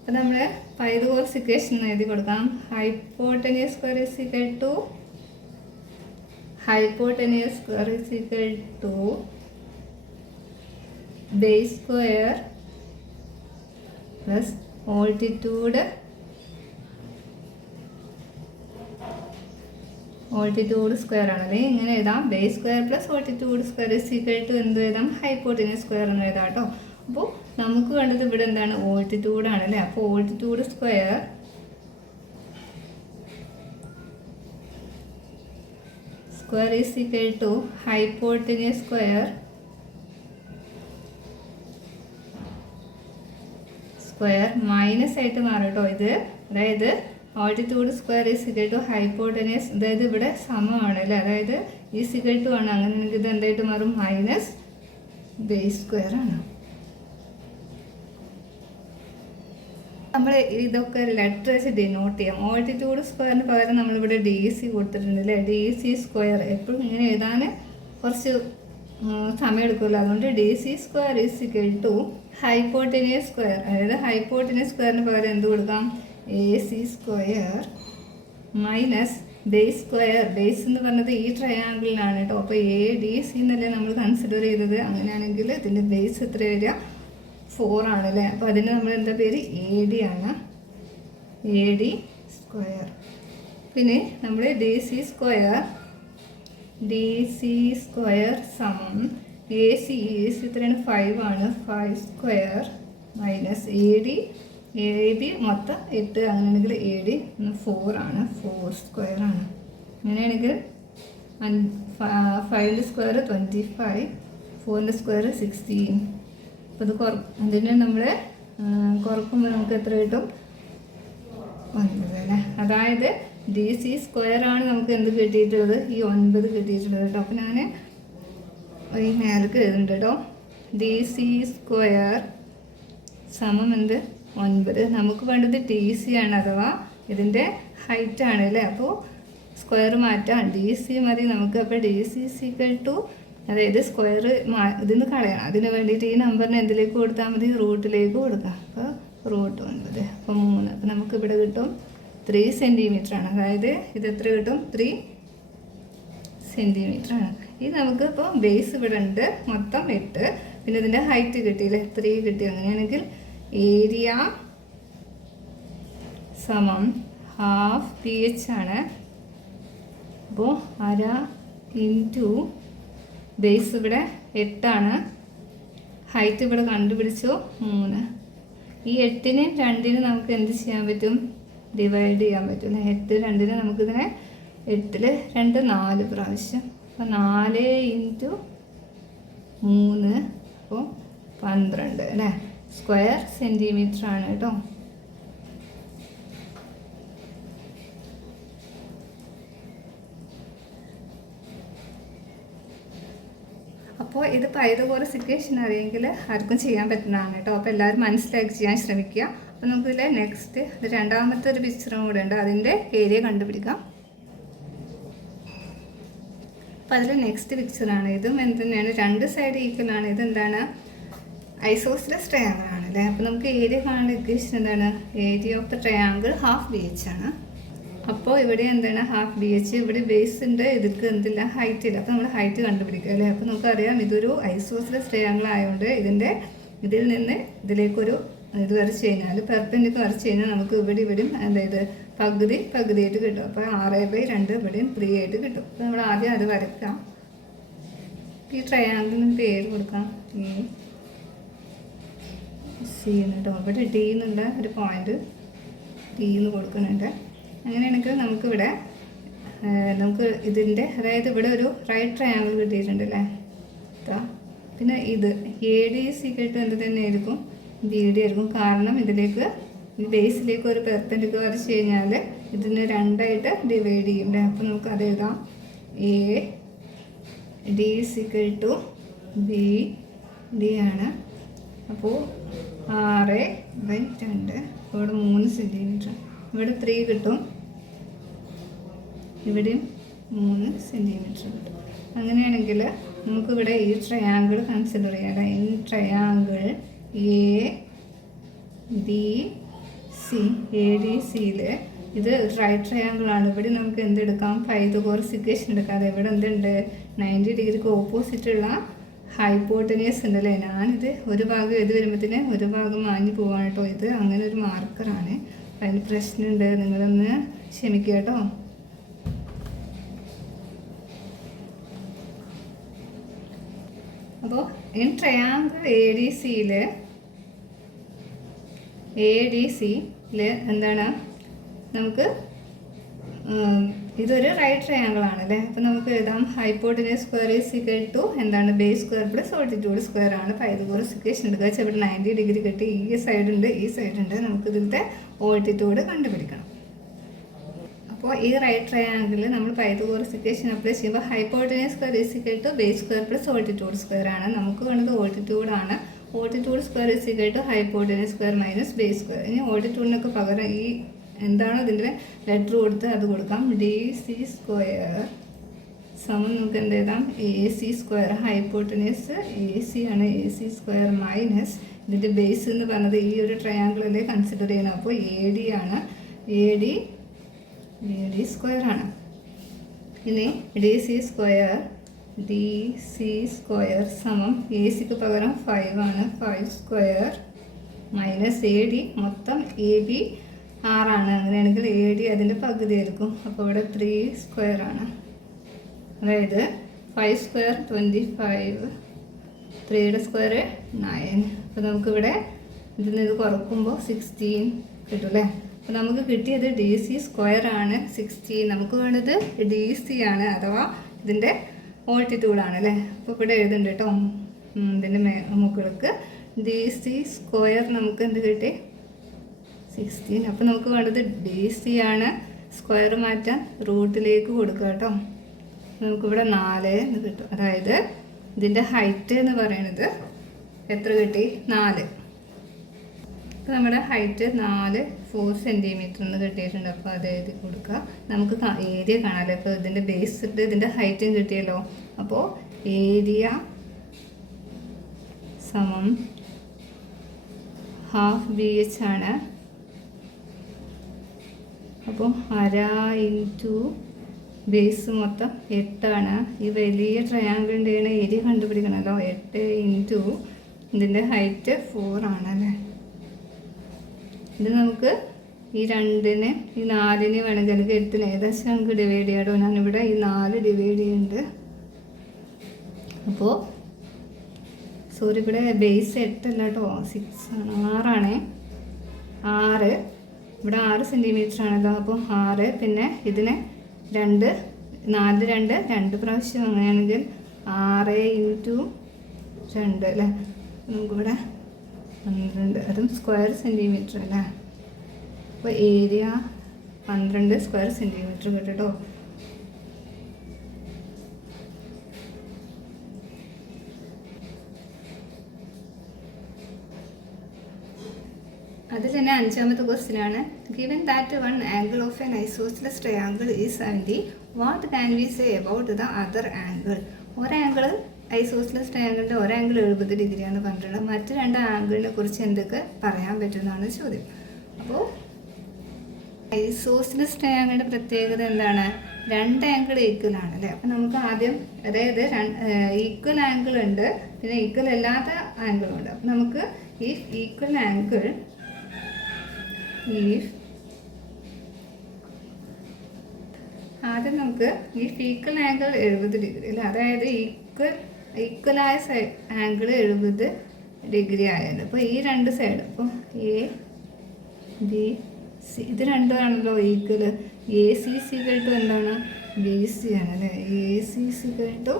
അപ്പോൾ നമ്മൾ പൈതഗോറസ് ഇക്വേഷൻ എഴുതി കൊടുക്കാം. Hypotenuse square is equal to base square plus altitude square ആണല്ലേ. ഇങ്ങനെ എഴുതാം, base square plus altitude square is equal to എന്ത് എഴുതാം, ഹൈപ്പോട്ടനിയസ് സ്ക്വയർ എന്ന് എഴുതാം കേട്ടോ. അപ്പോൾ നമുക്ക് വേണ്ടത് ഇവിടെ എന്താണ്, ഓൾട്ടിറ്റ്യൂഡ് ആണല്ലേ. അപ്പോൾ altitude square is equal to hypotenuse square minus ആയിട്ട് മാറും കേട്ടോ ഇത്. അതായത് altitude square is equal to hypotenuse, അതായത് ഇവിടെ സമമാണ് അല്ലേ, അതായത് ഈസ് ഈക്വൽ ടു ആണ്. അങ്ങനെയാണെങ്കിൽ ഇത് എന്തായിട്ട് മാറും, മൈനസ് ബേസ് സ്ക്വയർ ആണ്. നമ്മൾ ഇതൊക്കെ ലെറ്റർ വെച്ച് ഡിനോട്ട് ചെയ്യാം. ഓൾട്ടിറ്റ്യൂഡ് സ്ക്വയറിന് പകരം നമ്മളിവിടെ ഡി സി കൊടുത്തിട്ടുണ്ട് അല്ലേ. ഡി സി സ്ക്വയർ എപ്പോഴും ഇങ്ങനെ എഴുതാൻ കുറച്ച് സമയം എടുക്കുമല്ലോ. അതുകൊണ്ട് D C square is equal to hypotenuse square, അതായത് ഹൈപ്പോട്ടനിയസ് സ്ക്വയറിന് പകരം എന്ത് കൊടുക്കാം, A C square minus base square. Base എന്ന് പറഞ്ഞത് ഈ ട്രയാങ്കിളിലാണ് കേട്ടോ. അപ്പോൾ എ ഡി സി എന്നല്ലേ നമ്മൾ കൺസിഡർ ചെയ്തത്. അങ്ങനെയാണെങ്കിൽ ഇതിൻ്റെ ബേസ് എത്ര വരിക, 4 ആണല്ലേ. അപ്പോൾ അതിന് നമ്മൾ എന്താ പേര്, എ ഡി ആണ്, എ ഡി സ്ക്വയർ. പിന്നെ നമ്മൾ ഡി സി സ്ക്വയർ സമം എ സി എത്രയാണ്, 5 ആണ്, 5 സ്ക്വയർ മൈനസ് എ ഡി മൊത്തം 8. അങ്ങനെയാണെങ്കിൽ എ ഡി 4 ആണ്, 4 സ്ക്വയർ ആണ്. അങ്ങനെയാണെങ്കിൽ 5 സ്ക്വയർ 25, 4 സ്ക്വയർ 16. അപ്പോൾ ഇത് അതിന് നമ്മൾ കുറക്കുമ്പോൾ നമുക്ക് എത്ര കിട്ടും, 9 അല്ലേ. അതായത് ഡി സി സ്ക്വയർ ആണ് നമുക്ക് എന്ത് കിട്ടിയിട്ടുള്ളത്, ഈ 9 കിട്ടിയിട്ടുള്ളത് കേട്ടോ. അപ്പോൾ ഞാൻ ഈ മേലേക്ക് എഴുതുന്നുണ്ട് കേട്ടോ. ഡി സി സ്ക്വയർ സമം എന്ത്, 9. നമുക്ക് വേണ്ടത് ടി സി ആണ്, അഥവാ ഇതിൻ്റെ ഹൈറ്റ് ആണ് അല്ലേ. അപ്പോൾ സ്ക്വയർ മാറ്റാം, ഡി സി മതി നമുക്ക്. അപ്പോൾ ഡി സി ഈക്വൽ ടു, അതായത് സ്ക്വയർ ഇതിന്ന് കളയണം. അതിന് വേണ്ടിയിട്ട് ഈ നമ്പറിന് എന്തിലേക്ക് കൊടുത്താൽ മതി, റൂട്ടിലേക്ക് കൊടുക്കാം. അപ്പോൾ റൂട്ട് 9, അപ്പോൾ 3. അപ്പോൾ നമുക്കിവിടെ കിട്ടും 3 സെൻറ്റിമീറ്റർ ആണ്. അതായത് ഇത് എത്ര കിട്ടും, 3 സെൻറ്റിമീറ്റർ ആണ്. ഇത് നമുക്ക് ഇപ്പോൾ ബേസ് ഇവിടെ ഉണ്ട് മൊത്തം 8, പിന്നെ ഇതിൻ്റെ ഹൈറ്റ് കിട്ടിയില്ലേ, 3 കിട്ടി. അങ്ങനെയാണെങ്കിൽ ഏരിയ സമം ഹാഫ് പി എച്ച് ആണ്. അപ്പോൾ അര ഇൻറ്റു ബേസ് ഇവിടെ 8 ആണ്, ഹൈറ്റ് ഇവിടെ കണ്ടുപിടിച്ചു 3. ഈ 8നെയും 2നും നമുക്ക് എന്ത് ചെയ്യാൻ പറ്റും, ഡിവൈഡ് ചെയ്യാൻ പറ്റും. 8 2ന് നമുക്കിതിനെ 8ൽ 2 4 പ്രാവശ്യം. അപ്പോൾ 4 ഇൻറ്റു 3 അപ്പോൾ 12 അല്ലേ, സ്ക്വയർ സെൻറ്റിമീറ്റർ ആണ് കേട്ടോ. അപ്പോൾ ഇത് പൈതഗോറസ് ഇക്വേഷൻ അറിയെങ്കിൽ ആർക്കും ചെയ്യാൻ പറ്റുന്നതാണ് കേട്ടോ. അപ്പോൾ എല്ലാവരും മനസ്സിലാക്കി ചെയ്യാൻ ശ്രമിക്കുക. അപ്പോൾ നമുക്കിതിൽ നെക്സ്റ്റ് രണ്ടാമത്തെ ഒരു പിക്ചറും കൂടെ ഉണ്ട്, അതിൻ്റെ ഏരിയ കണ്ടുപിടിക്കാം. അപ്പോൾ അതിൽ നെക്സ്റ്റ് പിക്ചറാണ്. ഇതും എന്ത് തന്നെയാണ്, 2 സൈഡ് ഈക്വൽ ആണ്. ഇതെന്താണ്, ഐസോസിലസ് ട്രയാങ്കിൾ ആണല്ലേ. അപ്പോൾ നമുക്ക് ഏരിയ കാണേണ്ട ഇക്വേഷൻ എന്താണ്, area of the triangle half B H ആണ്. അപ്പോൾ ഇവിടെ എന്താണ്, ഹാഫ് ബി എച്ച്. ഇവിടെ ബേസ് ഉണ്ട്, ഇതിക്ക് എന്തില്ല, ഹൈറ്റ് ഇല്ല. അപ്പോൾ നമ്മൾ ഹൈറ്റ് കണ്ടുപിടിക്കുക അല്ലേ. അപ്പോൾ നമുക്കറിയാം ഇതൊരു ഐസോസിലസ് ട്രയാങ്കിൾ ആയതുകൊണ്ട് ഇതിൽ നിന്ന് ഇതിലേക്കൊരു ഇത് വരച്ച് കഴിഞ്ഞാൽ പെർപെൻഡിക്കുലർ വരച്ച് കഴിഞ്ഞാൽ നമുക്ക് ഇവിടെയും അതായത് പകുതിയായിട്ട് കിട്ടും. അപ്പോൾ 6/2 ഇവിടെയും 3 ആയിട്ട് കിട്ടും. അപ്പോൾ നമ്മൾ ആദ്യം അത് വരയ്ക്കാം. ഈ ട്രയാങ്കിളിന് പേര് കൊടുക്കാം സി എന്നിട്ടോ. ഇവിടെ ഡി എന്നുള്ള ഒരു പോയിന്റ് ഡി എന്ന് കൊടുക്കുന്നുണ്ട്. അങ്ങനെയാണെങ്കിൽ നമുക്കിവിടെ നമുക്ക് ഇതിൻ്റെ അതായത് ഇവിടെ ഒരു റൈറ്റ് ട്രയാങ്കിൾ കിട്ടിയിട്ടുണ്ടല്ലേ. പിന്നെ ഇത് എ ഡി സിക്കട്ട് എന്ത് തന്നെ ആയിരിക്കും, ബി ഡി ആയിരിക്കും. കാരണം ഇതിലേക്ക് ഈ ബേസിലേക്ക് ഒരു പെർപെൻഡിക്കുലർ വരച്ച് കഴിഞ്ഞാൽ ഇതിന് 2ആയിട്ട് ഡിവൈഡ് ചെയ്യണ്ടേ. അപ്പോൾ നമുക്ക് അത് എഴുതാം A D equal to B D ആണ്. അപ്പോൾ 6/2 ഇവിടെ 3 സെൻറ്റിമീറ്റർ, ഇവിടെ 3 കിട്ടും, ഇവിടെയും 3 സെൻറ്റിമീറ്റർ കിട്ടും. അങ്ങനെയാണെങ്കിൽ നമുക്കിവിടെ ഈ ട്രയാങ്കിൾ കൺസിഡർ ചെയ്യാം. ഈ ട്രയാങ്കിൾ എ ഡി സിയിൽ ഇത് റൈറ്റ് ട്രയാങ്കിൾ ആണ്. ഇവിടെ നമുക്ക് എന്തെടുക്കാം, പൈതഗോറസ് ഇക്വേഷൻ എടുക്കാം. അത് ഇവിടെ എന്തുണ്ട്, 90 ഡിഗ്രിക്ക് ഓപ്പോസിറ്റുള്ള ഹൈപ്പോട്ടനിയസ് ഉണ്ടല്ലേ. ഞാനിത് ഒരു ഭാഗം എഴുതി വരുമ്പോഴത്തേന് ഒരു ഭാഗം മാഞ്ഞു പോവാണ് കേട്ടോ. ഇത് അങ്ങനെ ഒരു മാർക്കറാണ്. അതിന് പ്രശ്നമുണ്ട്, നിങ്ങളൊന്ന് ക്ഷമിക്കുക കേട്ടോ. അപ്പോൾ ഈ ട്രയാങ്കിൾ എ ഡി സിയിൽ എന്താണ്, നമുക്ക് ഇതൊരു റൈറ്റ് ട്രയാങ്കിൾ ആണല്ലേ. അപ്പോൾ നമുക്ക് എഴുതാം ഹൈപ്പോട്ടനിയസ് സ്ക്വയർ ഈസ് ഈക്വൽ ടു എന്താണ്, base square plus altitude square ആണ്. പൈതഗോറസ് ഇക്വേഷൻ എടുക്കുക വെച്ചാൽ ഇവിടെ 90 ഡിഗ്രി കിട്ടി, ഈ സൈഡുണ്ട്. നമുക്ക് ഇതിൻ്റെ ഓൾട്ടിറ്റ്യൂഡ് കണ്ടുപിടിക്കണം. അപ്പോൾ ഈ റൈറ്റ് ട്രയാങ്കിളിൽ നമ്മൾ പൈതഗോറസ് ഇക്വേഷൻ അപ്ലൈ ചെയ്യുമ്പോൾ hypotenuse square is equal to base square plus altitude square ആണ്. നമുക്ക് വേണ്ടത് ഓൾട്ടിറ്റ്യൂഡ് ആണ്. Altitude square is equal to hypotenuse square minus base square. ഇനി ഓൾട്ടിറ്റ്യൂഡിനൊക്കെ പകരം ഈ എന്താണോ ഇതിൻ്റെ ലെറ്റർ കൊടുത്ത് അത് കൊടുക്കാം. ഡി സി സ്ക്വയർ സമം നമുക്ക് എന്ത് എഴുതാം, A C square. Hypotenuse A C ആണ്, എ സി സ്ക്വയർ മൈനസ് ഇതിൻ്റെ ബേസ് എന്ന് പറഞ്ഞത് ഈ ഒരു ട്രയാങ്കിളല്ലേ കൺസിഡർ ചെയ്യണം. അപ്പോൾ എ ഡി ആണ്, എ ഡി സ്ക്വയർ ആണ്. ഇനി ഡി സി സ്ക്വയർ സമം എ സിക്ക് പകരം 5 ആണ്, 5 സ്ക്വയർ മൈനസ് എ ഡി മൊത്തം എ ബി 6 ആണ്. അങ്ങനെയാണെങ്കിൽ എ ഡി അതിൻ്റെ പകുതി ആയിരിക്കും. അപ്പോൾ ഇവിടെ 3 സ്ക്വയർ ആണ്. അതായത് 5 സ്ക്വയർ 25, 3യുടെ സ്ക്വയർ 9. അപ്പോൾ നമുക്കിവിടെ ഇതിൽ നിന്ന് ഇത് കുറക്കുമ്പോൾ 16 കിട്ടും അല്ലേ. അപ്പോൾ നമുക്ക് കിട്ടിയത് ഡി സി സ്ക്വയർ ആണ് 16. നമുക്ക് വേണ്ടത് ഡി സി ആണ്, അഥവാ ഇതിൻ്റെ ഓൾട്ടിറ്റ്യൂഡാണ് അല്ലേ. അപ്പോൾ ഇവിടെ എഴുതുന്നുണ്ട് കേട്ടോ, ഇതിൻ്റെ മുകൾക്ക് ഡി സി സ്ക്വയർ നമുക്ക് എന്ത് കിട്ടി, 16. അപ്പോൾ നമുക്ക് വേണ്ടത് ഡി സി ആണ്. സ്ക്വയർ മാറ്റാൻ റൂട്ടിലേക്ക് കൊടുക്കുക കേട്ടോ. നമുക്കിവിടെ 4 എന്ന് കിട്ടും. അതായത് ഇതിൻ്റെ ഹൈറ്റ് എന്ന് പറയുന്നത് എത്ര കിട്ടി, 4. അപ്പോൾ നമ്മുടെ ഹൈറ്റ് 4 സെൻറ്റിമീറ്റർ എന്ന് കിട്ടിയിട്ടുണ്ട്. അപ്പോൾ അത് എഴുതി കൊടുക്കുക. നമുക്ക് ഏരിയ കാണാമല്ലോ. അപ്പോൾ ഇതിൻ്റെ ബേസ് ഇട്ട് ഇതിൻ്റെ ഹൈറ്റും കിട്ടിയല്ലോ. അപ്പോൾ ഏരിയ സമം ഹാഫ് BH ആണ്. അപ്പോൾ 1/2 ഇൻറ്റു ബേസ് മൊത്തം 8 ആണ്. ഈ വലിയ ട്രയാങ്കിളിൻ്റെ ഏരിയ കണ്ടുപിടിക്കണമല്ലോ. 8 ഇൻറ്റു ഇതിൻ്റെ ഹൈറ്റ് 4 ആണല്ലേ. ഇത് നമുക്ക് ഈ 2നെ ഈ 4നെ വേണമെങ്കിൽ അല്ലെങ്കിൽ 8നെ ഏകദേശം നമുക്ക് ഡിവൈഡ് ചെയ്യാമോ. ഞാനിവിടെ ഈ 4 ഡിവൈഡ് ചെയ്യുന്നുണ്ട്. അപ്പോൾ സോറി, ഇവിടെ ബേസ് 8 അല്ല കേട്ടോ, 6 ആണ്, 6 ആണേ. 6 ഇവിടെ 6 സെൻറ്റിമീറ്റർ ആണല്ലോ. അപ്പോൾ 6 പിന്നെ ഇതിനെ 2 4 2 പ്രാവശ്യം. അങ്ങനെയാണെങ്കിൽ 6 ഇൻറ്റു 2 അല്ലേ. നമുക്കിവിടെ 12, അതും സ്ക്വയർ സെൻറ്റിമീറ്റർ അല്ലേ. അപ്പോൾ ഏരിയ 12 സ്ക്വയർ സെൻറ്റിമീറ്റർ കേട്ടോ. അതിൽ തന്നെ 5ാമത്തെ ക്വസ്റ്റ്യൻ ആണ്. Given that one angle of an isosceles triangle is 70, what can we say about the other angle? ഒരാംഗിൾ ഐസോസെലസ് ട്രയാങ്കിളിൻ്റെ ഒരാംഗിൾ 70 ഡിഗ്രിയാണ് പറഞ്ഞിട്ടുള്ളത്. മറ്റ് 2 ആംഗിളിനെ കുറിച്ച് എന്തൊക്കെ പറയാൻ പറ്റുമെന്നാണ് ചോദ്യം. അപ്പോൾ ഐസോസെലസ് ട്രയാങ്കിളിൻ്റെ പ്രത്യേകത എന്താണ്, 2 ആംഗിൾ ഈക്വൽ ആണ് അല്ലേ. അപ്പോൾ നമുക്ക് ആദ്യം അതായത് ഈക്വൽ ആംഗിൾ ഉണ്ട്, പിന്നെ ഈക്വൽ അല്ലാത്ത ആംഗിളും ഉണ്ട്. അപ്പോൾ നമുക്ക് if equal angle if ആദ്യം നമുക്ക് ഈ ഈക്വൽ ആംഗിൾ 70 ഡിഗ്രി അല്ലേ, അതായത് ഈക്വലായ ആംഗിൾ 70 ഡിഗ്രി ആയാലും അപ്പോൾ ഈ രണ്ട് സൈഡ് അപ്പോൾ എ ബി സി ഇത് രണ്ടുമാണല്ലോ equal. A C equal to എന്താണ് ബി സി ആണ് അല്ലേ, A C equal to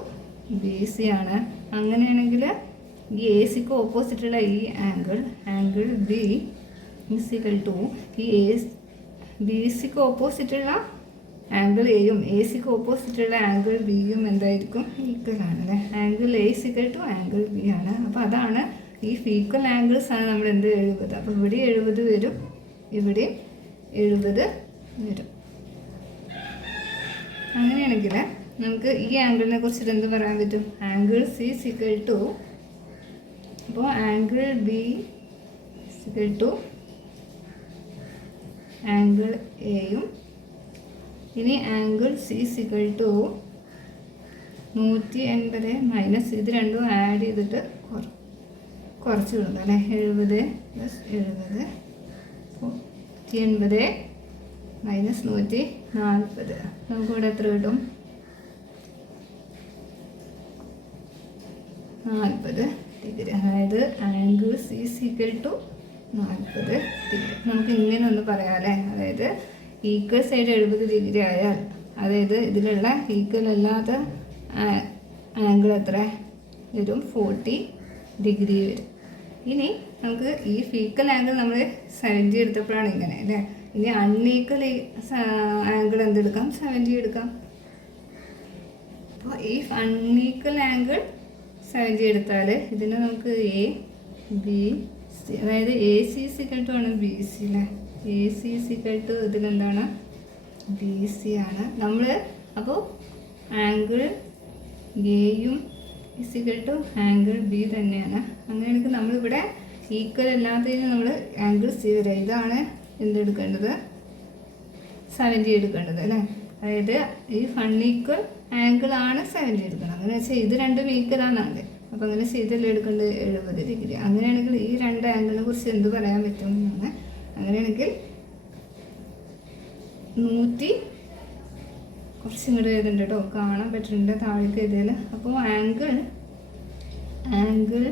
B C ആണ്. അങ്ങനെയാണെങ്കിൽ ഈ എ സിക്ക് ഓപ്പോസിറ്റുള്ള ഈ ആംഗിൾ ബി സികൾ ടു ഈ ബി സിക്ക് ഓപ്പോസിറ്റുള്ള ആംഗിൾ എയും എ സിക്ക് ഓപ്പോസിറ്റുള്ള ആംഗിൾ ബിയും എന്തായിരിക്കും ഈക്വൽ ആണ് അല്ലേ. Angle A equal to angle B ആണ്. അപ്പോൾ അതാണ് ഈ ഈക്വൽ ആംഗിൾസ് ആണ് നമ്മൾ എന്ത് 70. അപ്പോൾ ഇവിടെ 70 വരും, ഇവിടെ 70 വരും. അങ്ങനെയാണെങ്കിൽ നമുക്ക് ഈ ആംഗിളിനെ കുറിച്ചിട്ട് എന്ത് പറയാൻ പറ്റും, ആംഗിൾ സി സിക്കൽ ടു അപ്പോൾ ആംഗിൾ ബി സിക്കൽ ടു ആംഗിൾ എയും ഇനി angle C equal to 180 minus ഇത് രണ്ടും ആഡ് ചെയ്തിട്ട് കുറച്ച് കൊടുക്കാം അല്ലേ. 70 പ്ലസ് 70 180 മൈനസ് 140 നമുക്കിവിടെ എത്ര കിട്ടും, 40 ഡിഗ്രി. അതായത് angle C equal to 40 degree. നമുക്ക് ഇങ്ങനെ ഒന്ന് പറയാം അല്ലേ. അതായത് ഈക്വൽ സൈഡ് 70 ഡിഗ്രി ആയാൽ അതായത് ഇതിലുള്ള ഈക്വൽ അല്ലാത്ത ആംഗിൾ എത്ര വരും, 40 ഡിഗ്രി വരും. ഇനി നമുക്ക് ഈ ഈക്വൽ ആംഗിൾ നമ്മൾ 70 എടുത്തപ്പോഴാണ് ഇങ്ങനെ അല്ലേ. ഇനി അൺഈക്വൽ ആംഗിൾ എന്തെടുക്കാം, 70 എടുക്കാം. അപ്പോൾ ഈ അൺഈക്വൽ ആംഗിൾ 70 എടുത്താൽ ഇതിന് നമുക്ക് എ ബി സി അതായത് എ സി സിക്കൽ ടു ആണ് ബി സി അല്ലേ. എ സി സിക്കൽ ടു ഇതിലെന്താണ് ബി സി ആണ് നമ്മൾ. അപ്പോൾ ആംഗിൾ എയും സിക്കൽ ടു ആംഗിൾ ബി തന്നെയാണ്. അങ്ങനെയാണെങ്കിൽ നമ്മളിവിടെ ഈക്വൽ അല്ലാത്തതിന് നമ്മൾ ആംഗിൾ സി വരെ ഇതാണ് എന്തെടുക്കേണ്ടത്, 70 എടുക്കേണ്ടത് അല്ലേ. അതായത് ഈ അൺഈക്വൽ ആംഗിൾ ആണ് 70 എടുക്കണം. അങ്ങനെ വെച്ചാൽ ഇത് രണ്ടും ഈക്വൽ ആണല്ലേ. അപ്പോൾ അങ്ങനെ ചെയ്തല്ലേ എടുക്കേണ്ടത് 70 ഡിഗ്രി. അങ്ങനെയാണെങ്കിൽ ഈ രണ്ട് ആംഗിളിനെ കുറിച്ച് എന്ത് പറയാൻ പറ്റും എന്നാണ്. അങ്ങനെയാണെങ്കിൽ 100 കുറച്ച് ഇങ്ങോട്ട് എഴുതുന്നുണ്ട് കേട്ടോ, കാണാൻ പറ്റുന്നുണ്ട് താഴേക്ക് എഴുതിയാൽ. അപ്പോൾ angle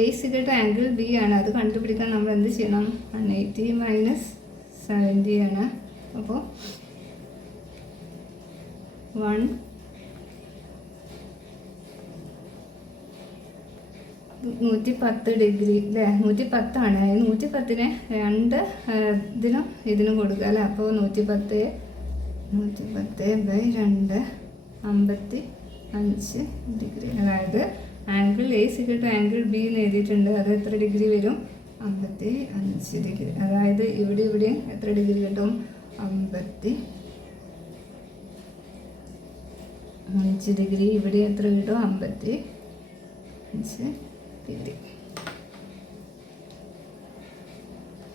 A equal to angle B ആണ്. അത് കണ്ടുപിടിക്കാൻ നമ്മൾ എന്ത് ചെയ്യണം, 180 മൈനസ് 70 ആണ്. അപ്പോൾ 110 ഡിഗ്രി അല്ലേ, 110 ആണ്. 110നെ രണ്ട് ഇതിനും കൊടുക്കുക അല്ലേ. അപ്പോൾ 110 ബൈ 2 55 ഡിഗ്രി. അതായത് angle A equal to angle B എന്ന് എഴുതിയിട്ടുണ്ട്. അത് എത്ര ഡിഗ്രി വരും, 55 ഡിഗ്രി. അതായത് ഇവിടെ എത്ര ഡിഗ്രി കിട്ടും, 55 ഡിഗ്രി. ഇവിടെ എത്ര കിട്ടും, 55 ഡിഗ്രി.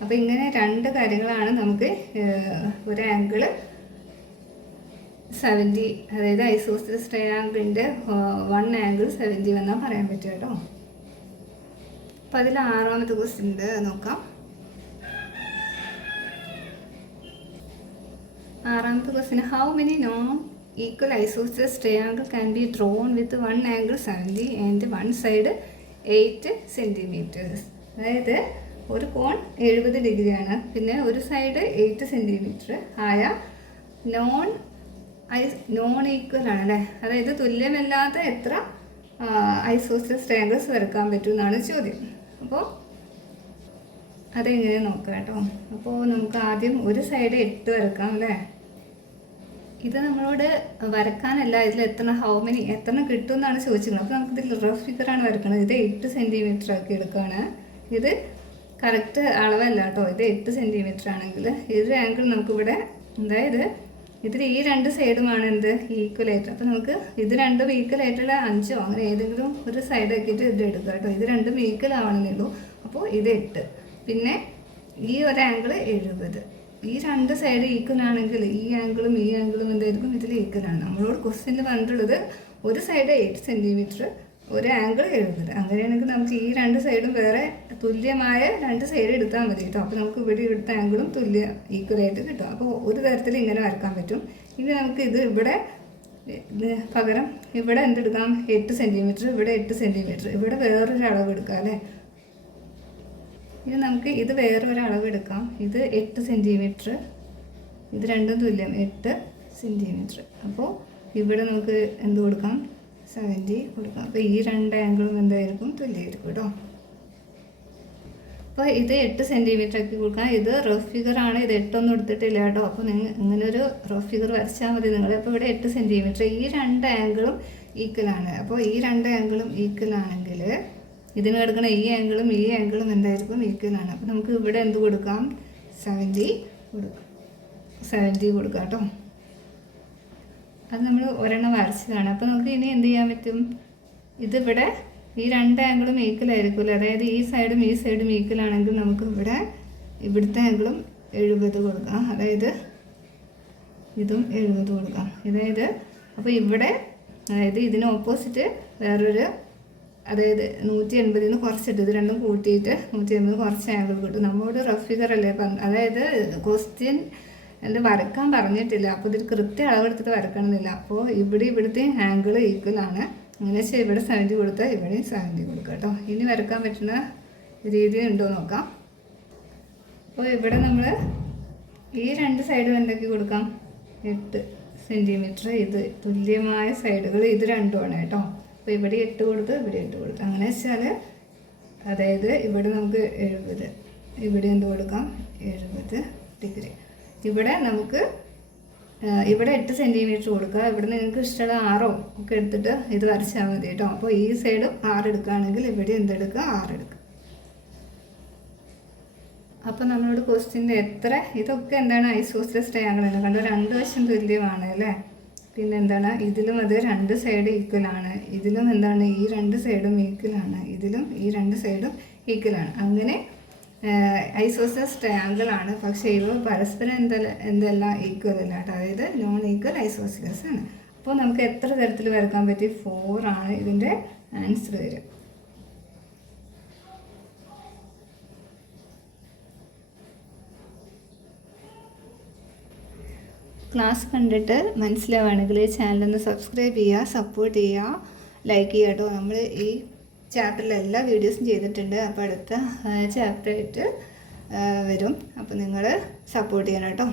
അപ്പോൾ ഇങ്ങനെ രണ്ട് കാര്യങ്ങളാണ് നമുക്ക് ഒരു ആംഗിള് 70 അതായത് ഐസോസെലസ് ട്രയാങ്കിളിൻ്റെ 1 ആംഗിൾ 70 എന്നാൽ പറയാൻ പറ്റും കേട്ടോ. അപ്പോൾ അതിൽ 6ാമത്തെ ക്വസ്റ്റ്യൻ നോക്കാം. 6ാമത്തെ question, how many non equal isosceles triangle can be drawn with 1 angle 70 and 1 side 8 centimetres. അതായത് ഒരു കോൺ 70 ഡിഗ്രിയാണ്, പിന്നെ ഒരു സൈഡ് 8 സെൻറ്റിമീറ്റർ ആയ നോൺ ഈക്വൽ ആണ് അല്ലേ. അതായത് തുല്യമല്ലാത്ത എത്ര ഐസോസെലസ് ട്രയാങ്കിൾസ് വരക്കാൻ പറ്റും എന്നാണ് ചോദ്യം. അപ്പോൾ അതെങ്ങനെ നോക്കാം കേട്ടോ. അപ്പോൾ നമുക്ക് ആദ്യം ഒരു സൈഡ് 8 വരക്കാം അല്ലേ. ഇത് നമ്മളോട് വരക്കാനല്ല, ഇതിൽ എത്ര എത്ര കിട്ടും എന്നാണ് ചോദിച്ചിരുന്നത്. അപ്പോൾ നമുക്കിതിൽ റഫ് ഫിഗറാണ് വരക്കുന്നത്. ഇത് 8 സെൻറ്റിമീറ്റർ ആക്കി എടുക്കുകയാണ്. ഇത് കറക്റ്റ് അളവല്ല കേട്ടോ. ഇത് 8 സെൻറ്റിമീറ്റർ ആണെങ്കിൽ ഇത് ആംഗിൾ നമുക്കിവിടെ, അതായത് ഇതിൽ ഈ രണ്ട് സൈഡുമാണ് എന്ത് ഈക്വലായിട്ട്. അപ്പോൾ നമുക്ക് ഇത് രണ്ടും ഈക്വലായിട്ടുള്ള 5 അങ്ങനെ ഏതെങ്കിലും ഒരു സൈഡ് ആക്കിയിട്ട് ഇത് എടുക്കുക കേട്ടോ. ഇത് രണ്ടും ഈക്വൽ ആവണമെന്നേ ഉള്ളൂ. അപ്പോൾ ഇത് 8, പിന്നെ ഈ ഒരു ആംഗിൾ 70. ഈ രണ്ട് സൈഡ് ഈക്വൽ ആണെങ്കിൽ ഈ ആംഗിളും എന്തായിരിക്കും ഇതിൽ ഈക്വൽ ആണ്. നമ്മളോട് ക്വസ്റ്റ്യനിൽ പറഞ്ഞിട്ടുള്ളത് ഒരു സൈഡ് 8 സെൻറ്റിമീറ്റർ ഒരു ആംഗിൾ 70. അങ്ങനെയാണെങ്കിൽ നമുക്ക് ഈ രണ്ട് സൈഡും വേറെ തുല്യമായ രണ്ട് സൈഡ് എടുത്താൽ മതി കേട്ടോ. അപ്പോൾ നമുക്ക് ഇവിടെ എടുത്ത ആംഗിളും ഈക്വലായിട്ട് കിട്ടും. അപ്പോൾ ഒരു തരത്തിൽ ഇങ്ങനെ വരക്കാൻ പറ്റും. ഇനി നമുക്ക് ഇവിടെ പകരം ഇവിടെ എന്തെടുക്കാം? 8 സെൻറ്റിമീറ്റർ, ഇവിടെ 8 സെൻറ്റിമീറ്റർ, ഇവിടെ വേറൊരു അളവ് എടുക്കാം അല്ലേ. ഇനി നമുക്ക് ഇത് വേറൊരു അളവ് എടുക്കാം. ഇത് 8 സെൻറ്റിമീറ്റർ, ഇത് രണ്ടും തുല്യം 8 സെൻറ്റിമീറ്റർ. അപ്പോൾ ഇവിടെ നമുക്ക് എന്ത് കൊടുക്കാം? 70 കൊടുക്കാം. അപ്പോൾ ഈ രണ്ട് ആംഗിളും എന്തായിരിക്കും? തുല്യമായിരിക്കും കേട്ടോ. അപ്പോൾ ഇത് 8 സെൻറ്റിമീറ്റർ ആക്കി കൊടുക്കാം. ഇത് റഫ് ഫിഗറാണ്, ഇത് 8 ഒന്നും എടുത്തിട്ടില്ല കേട്ടോ. അപ്പോൾ നിങ്ങൾ ഇങ്ങനെ ഒരു റഫ് ഫിഗർ വരച്ചാൽ മതി നിങ്ങൾ. അപ്പോൾ ഇവിടെ 8 സെൻറ്റിമീറ്റർ, ഈ രണ്ട് ആംഗിളും ഈക്വലാണ്. അപ്പോൾ ഈ രണ്ട് ആംഗിളും ഈക്വലാണെങ്കിൽ ഇതിന് കിടക്കുന്ന ഈ ആംഗിളും എന്തായിരിക്കും? ഈക്വലാണ്. അപ്പോൾ നമുക്ക് ഇവിടെ എന്ത് കൊടുക്കാം? 70 കൊടുക്കാം കേട്ടോ. അത് നമ്മൾ ഒരെണ്ണം വരച്ചതാണ്. അപ്പോൾ നമുക്ക് ഇനി എന്ത് ചെയ്യാൻ പറ്റും? ഇതിവിടെ ഈ രണ്ട് ആംഗിളും ഈക്വൽ ആയിരിക്കുമല്ലോ. അതായത് ഈ സൈഡും ഈക്വൽ ആണെങ്കിൽ നമുക്ക് ഇവിടുത്തെ ആംഗിളും 70 കൊടുക്കാം. അതായത് ഇതും 70 കൊടുക്കാം. അപ്പോൾ ഇവിടെ ഇതിന് ഓപ്പോസിറ്റ് വേറൊരു, അതായത് 180 കുറച്ചിട്ട് ഇത് രണ്ടും കൂട്ടിയിട്ട് 180 കുറച്ച് ആംഗിൾ കിട്ടും. നമ്മളോട് റഫ് ഫിഗർ അല്ലേ, അതായത് ക്വസ്റ്റ്യൻ വരക്കാൻ പറഞ്ഞിട്ടില്ല. അപ്പോൾ ഇതിൽ കൃത്യ അളവെടുത്തിട്ട് വരക്കണമെന്നില്ല. അപ്പോൾ ഇവിടുത്തെ ആംഗിൾ ഈക്വലാണ്. അങ്ങനെ വെച്ചാൽ ഇവിടെ 70 കൊടുത്താൽ ഇവിടെയും 70 കൊടുക്കുക കേട്ടോ. ഇനി വരക്കാൻ പറ്റുന്ന രീതി ഉണ്ടോ നോക്കാം. അപ്പോൾ ഇവിടെ നമ്മൾ ഈ രണ്ട് സൈഡും എന്താക്കി കൊടുക്കാം? 8 സെൻറ്റിമീറ്റർ. ഇത് തുല്യമായ സൈഡുകൾ ഇത് രണ്ടുമാണ് കേട്ടോ. അപ്പോൾ ഇവിടെ 8 കൊടുത്ത് ഇവിടെ 8 കൊടുത്ത്. അങ്ങനെ വെച്ചാൽ അതായത് ഇവിടെ നമുക്ക് 70, ഇവിടെ എന്ത് കൊടുക്കാം? 70 ഡിഗ്രി. ഇവിടെ നമുക്ക് ഇവിടെ 8 സെൻറ്റിമീറ്റർ കൊടുക്കുക. ഇവിടെ നിങ്ങൾക്ക് ഇഷ്ടമുള്ള 6 ഒക്കെ എടുത്തിട്ട് ഇത് വരച്ചാൽ മതി കേട്ടോ. അപ്പോൾ ഈ സൈഡും 6 എടുക്കുകയാണെങ്കിൽ ഇവിടെ എന്തെടുക്കുക? 6 എടുക്കുക. അപ്പോൾ നമ്മളോട് ക്വസ്റ്റ്യൻ്റെ ഇതൊക്കെ എന്താണ്? ഐസോസിലസ് ട്രയാങ്കിൾ ആണ്. കണ്ടോ, രണ്ട് വശം തുല്യമാണ് അല്ലേ. പിന്നെ എന്താണ്? ഇതിലും അത് രണ്ട് സൈഡ് ഈക്വലാണ്. ഇതിലും എന്താണ്? ഈ രണ്ട് സൈഡും ഈക്വലാണ്. ഇതിലും ഈ രണ്ട് സൈഡും ഈക്വലാണ്. അങ്ങനെ ഐസോസിലസ് ട്രയാങ്കിൾ ആണ്. പക്ഷേ ഇവ പരസ്പരം എന്തെല്ലാം ഈക്വൽ അല്ല കേട്ടോ. അതായത് നോൺ ഈക്വൽ ഐസോസിലസ് ആണ്. അപ്പോൾ നമുക്ക് എത്ര തരത്തിൽ വരക്കാൻ പറ്റി? 4 ആണ് ഇതിൻ്റെ ആൻസർ വരിക. ക്ലാസ് കണ്ടിട്ട് മനസ്സിലാവുകയാണെങ്കിൽ ചാനലൊന്ന് സബ്സ്ക്രൈബ് ചെയ്യുക, സപ്പോർട്ട് ചെയ്യുക, ലൈക്ക് ചെയ്യുക കേട്ടോ. നമ്മൾ ഈ ചാപ്റ്ററിൽ എല്ലാ വീഡിയോസും ചെയ്തിട്ടുണ്ട്. അപ്പോൾ അടുത്ത ചാപ്റ്ററായിട്ട് വരും. അപ്പോൾ നിങ്ങൾ സപ്പോർട്ട് ചെയ്യണം കേട്ടോ.